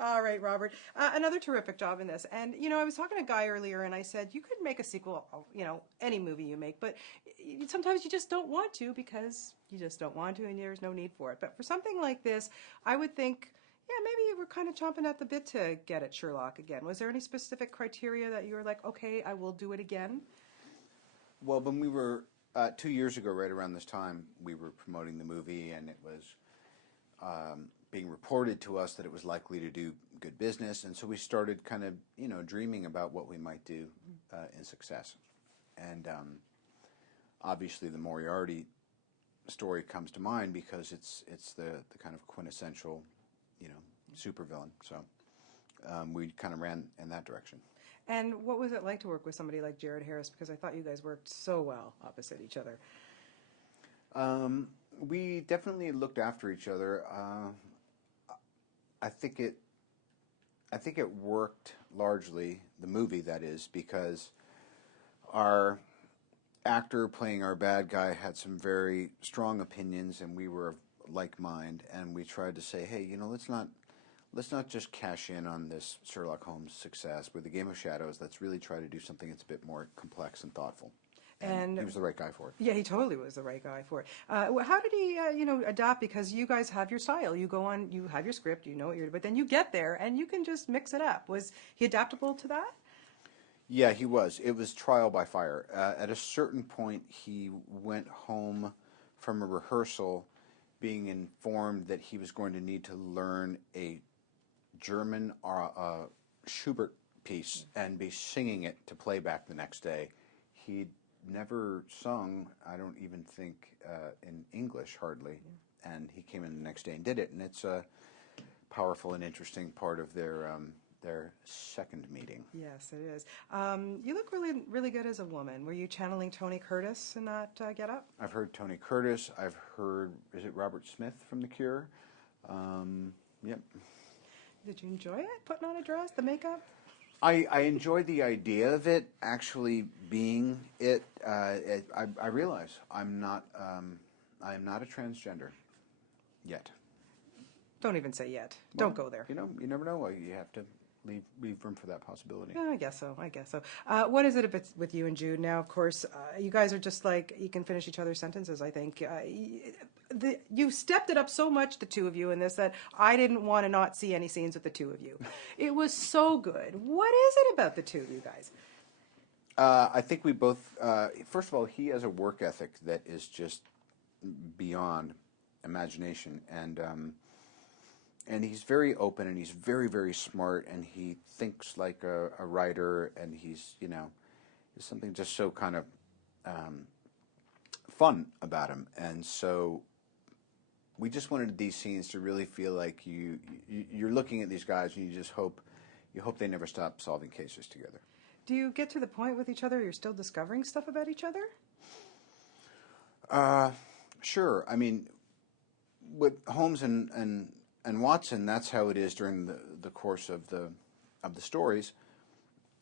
All right, Robert. Another terrific job in this. And, I was talking to Guy earlier and I said, you could make a sequel, any movie you make, but sometimes you just don't want to because you just don't want to and there's no need for it. But for something like this, I would think, yeah, maybe you were kind of chomping at the bit to get at Sherlock again. Was there any specific criteria that you were like, okay, I will do it again? Well, when we were 2 years ago, right around this time, we were promoting the movie, and it was being reported to us that it was likely to do good business, and so we started kind of, dreaming about what we might do in success. And obviously, the Moriarty story comes to mind because it's the kind of quintessential, supervillain. So we kind of ran in that direction. And what was it like to work with somebody like Jared Harris? Because I thought you guys worked so well opposite each other. We definitely looked after each other. I think it worked largely, the movie that is, because our actor playing our bad guy had some very strong opinions, and we were of like mind, and we tried to say, hey, let's not just cash in on this Sherlock Holmes success with the Game of Shadows. Let's really try to do something that's a bit more complex and thoughtful. And he was the right guy for it. Yeah, he totally was the right guy for it. How did he, adapt? Because you guys have your style. You go on, you have your script, you know what you're, but then you get there and you can just mix it up. Was he adaptable to that? Yeah, he was. It was trial by fire. At a certain point, he went home from a rehearsal being informed that he was going to need to learn a German Schubert piece and be singing it to playback the next day. He'd never sung, I don't even think, in English hardly, and he came in the next day and did it, and it's a powerful and interesting part of their second meeting. Yes, it is. You look really, really good as a woman. Were you channeling Tony Curtis in that get-up? I've heard Tony Curtis. I've heard, is it Robert Smith from The Cure? Yep. Did you enjoy it, putting on a dress, the makeup? I enjoyed the idea of it actually being it. I realize I am not a transgender yet. Don't even say yet. Well, don't go there. You never know. You have to leave room for that possibility. Yeah, I guess so. What is it if it's with you and Jude now? Of course, you guys are just like, you can finish each other's sentences, I think. You stepped it up so much, the two of you, in this, that I didn't want to not see any scenes with the two of you. It was so good. What is it about the two of you guys? I think we both, first of all, he has a work ethic that is just beyond imagination, and he's very open, and he's very, very smart, and he thinks like a writer, and he's, there's something just so kind of fun about him. And so we just wanted these scenes to really feel like you're looking at these guys, and you hope they never stop solving cases together. Do you get to the point with each other you're still discovering stuff about each other? Sure. I mean, with Holmes and Watson, that's how it is during the course of the stories.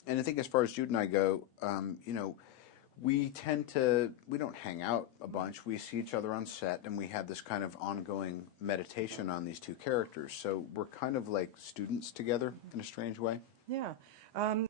And I think as far as Jude and I go, we don't hang out a bunch. We see each other on set, and we have this kind of ongoing meditation on these two characters. So we're kind of like students together in a strange way. Yeah.